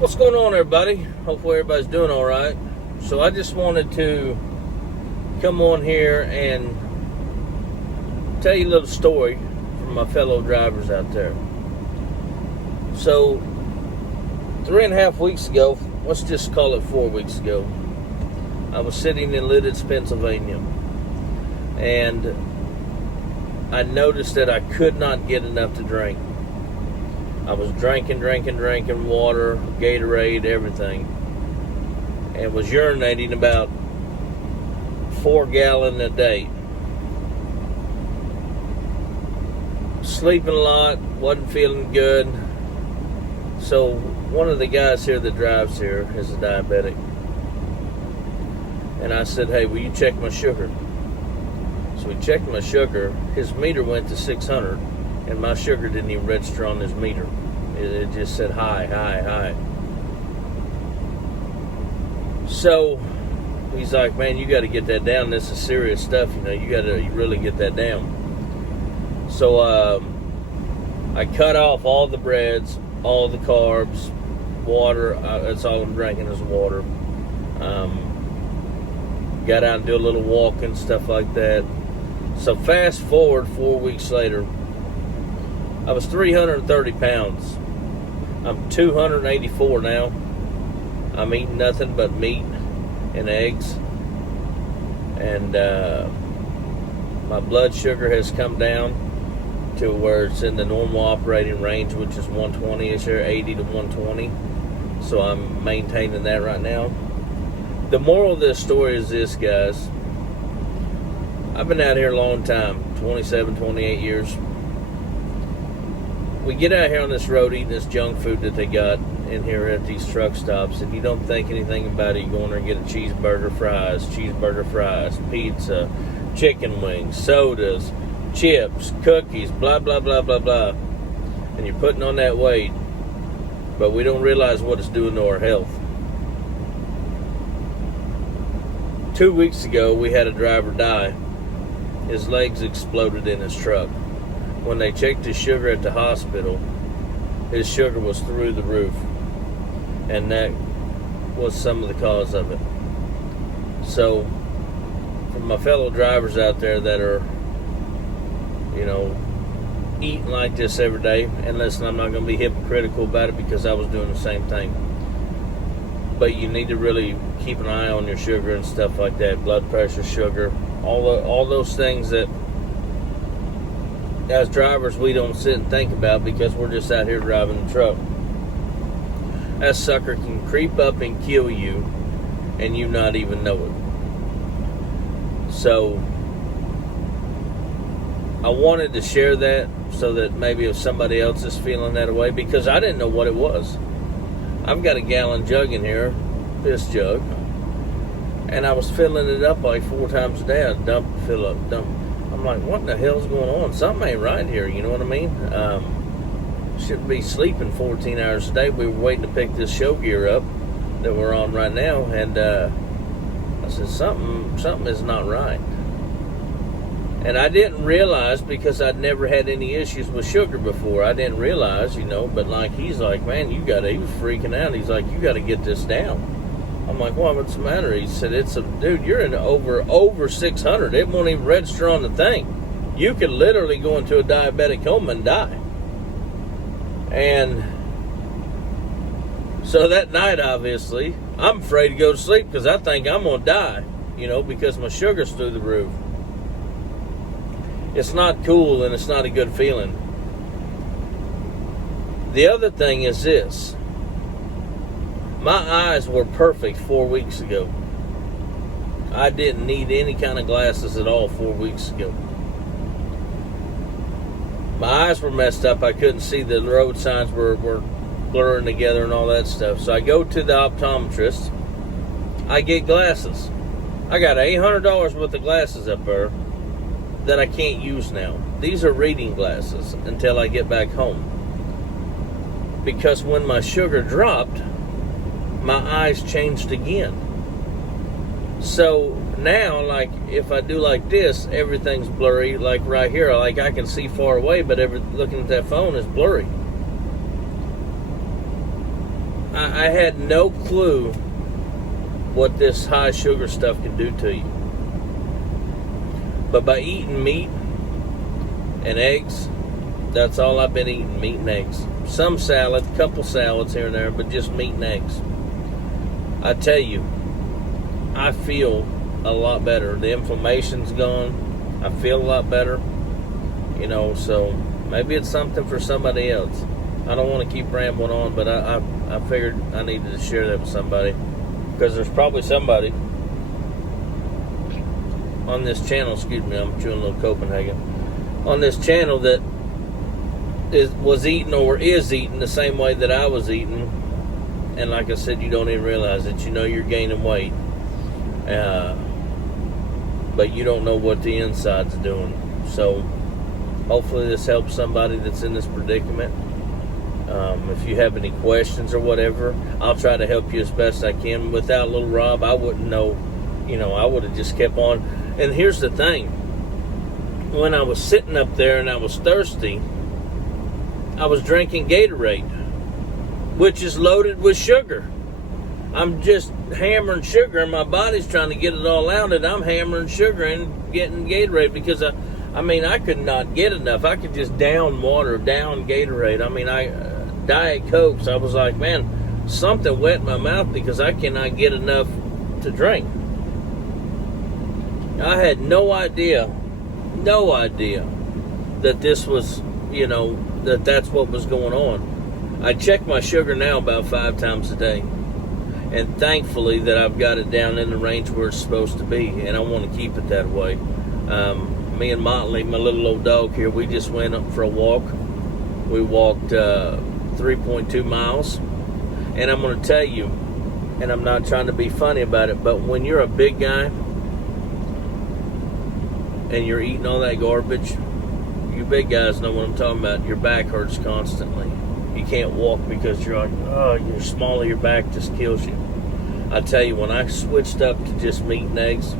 What's going on, everybody? Hopefully everybody's doing all right. So I just wanted to come on here and tell you a little story from my fellow drivers out there. So 3.5 weeks ago, let's just call it 4 weeks ago, I was sitting in Lititz, Pennsylvania, and I noticed that I could not get enough to drink. I was drinking water, Gatorade, everything, and was urinating about 4 gallons a day. Sleeping a lot, wasn't feeling good. So one of the guys here that drives here is a diabetic. And I said, hey, will you check my sugar? So he checked my sugar. His meter went to 600, and my sugar didn't even register on his meter. It just said high. So he's like, man, you got to get that down. This is serious stuff. You got to really get that down. So I cut off all the breads, all the carbs, water. That's all I'm drinking is water. Got out and do a little walking, stuff like that. So fast forward 4 weeks later, I was 330 pounds. I'm 284 now. I'm eating nothing but meat and eggs. And my blood sugar has come down to where it's in the normal operating range, which is 120-ish or 80 to 120. So I'm maintaining that right now. The moral of this story is this, guys. I've been out here a long time, 27, 28 years. We get out here on this road eating this junk food that they got in here at these truck stops, and you don't think anything about it. You go in there and get a cheeseburger, fries, pizza, chicken wings, sodas, chips, cookies, blah, blah, blah, blah, blah. And you're putting on that weight, but we don't realize what it's doing to our health. 2 weeks ago, we had a driver die. His legs exploded in his truck. When they checked his sugar at the hospital, his sugar was through the roof. And that was some of the cause of it. So, for my fellow drivers out there that are, eating like this every day, and listen, I'm not going to be hypocritical about it because I was doing the same thing. But you need to really keep an eye on your sugar and stuff like that, blood pressure, sugar, all those things that as drivers we don't sit and think about because we're just out here driving the truck. That sucker can creep up and kill you and you not even know it. So I wanted to share that so that maybe if somebody else is feeling that way, because I didn't know what it was. I've got a gallon jug in here, this jug, and I was filling it up like 4 times a day. I'd dump, fill up, dump. I'm like, what in the hell's going on? Something ain't right here, you know what I mean? Shouldn't be sleeping 14 hours a day. We were waiting to pick this show gear up that we're on right now, and I said, something is not right. And I didn't realize, because I'd never had any issues with sugar before. I didn't realize, but like, he's like, man, he was freaking out. He's like, you got to get this down. I'm like, well, what's the matter? He said, dude, you're in over 600. It won't even register on the thing. You could literally go into a diabetic coma and die. And so that night, obviously, I'm afraid to go to sleep because I think I'm going to die, because my sugar's through the roof. It's not cool and it's not a good feeling. The other thing is this. My eyes were perfect 4 weeks ago. I didn't need any kind of glasses at all 4 weeks ago. My eyes were messed up. I couldn't see. The road signs were blurring together and all that stuff. So I go to the optometrist. I get glasses. I got $800 worth of glasses up there that I can't use now. These are reading glasses until I get back home. Because when my sugar dropped, my eyes changed again. So now, like, if I do like this, everything's blurry. Like right here, like I can see far away, but looking at that phone is blurry. I had no clue what this high sugar stuff can do to you. But by eating meat and eggs, that's all I've been eating, meat and eggs. Some salad, couple salads here and there, but just meat and eggs. I tell you, I feel a lot better. The inflammation's gone. I feel a lot better. You know, so maybe it's something for somebody else. I don't want to keep rambling on, but I figured I needed to share that with somebody, because there's probably somebody on this channel, excuse me, I'm chewing a little Copenhagen, on this channel that was eating or is eating the same way that I was eating, and like I said, you don't even realize it. You know you're gaining weight, but you don't know what the inside's doing. So hopefully this helps somebody that's in this predicament. If you have any questions or whatever, I'll try to help you as best I can. Without little Rob, I wouldn't know. You know, I would have just kept on. And here's the thing. When I was sitting up there and I was thirsty, I was drinking Gatorade, which is loaded with sugar. I'm just hammering sugar, and my body's trying to get it all out, and I'm hammering sugar and getting Gatorade because I could not get enough. I could just down water, down Gatorade. Diet Cokes. I was like, man, something wet in my mouth because I cannot get enough to drink. I had no idea that this was, that's what was going on. I check my sugar now about 5 times a day. And thankfully that I've got it down in the range where it's supposed to be. And I want to keep it that way. Me and Motley, my little old dog here, we just went up for a walk. We walked 3.2 miles. And I'm going to tell you, and I'm not trying to be funny about it, but when you're a big guy and you're eating all that garbage, you big guys know what I'm talking about. Your back hurts constantly. You can't walk because you're like, oh, you're smaller, your back just kills you. I tell you, when I switched up to just meat and eggs,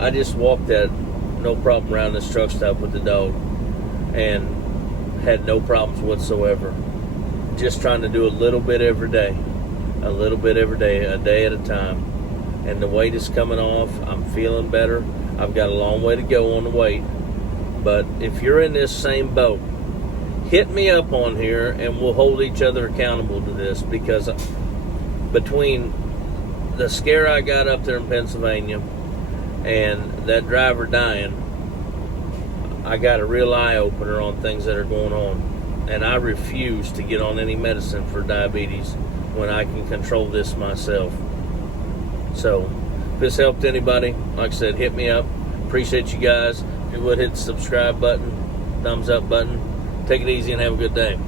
I just walked that no problem around this truck stop with the dog and had no problems whatsoever. Just trying to do a little bit every day, a day at a time. And the weight is coming off. I'm feeling better. I've got a long way to go on the weight. But if you're in this same boat, hit me up on here and we'll hold each other accountable to this, because between the scare I got up there in Pennsylvania and that driver dying, I got a real eye-opener on things that are going on. And I refuse to get on any medicine for diabetes when I can control this myself. So, if this helped anybody, like I said, hit me up. Appreciate you guys. If you would, hit the subscribe button, thumbs up button. Take it easy and have a good day.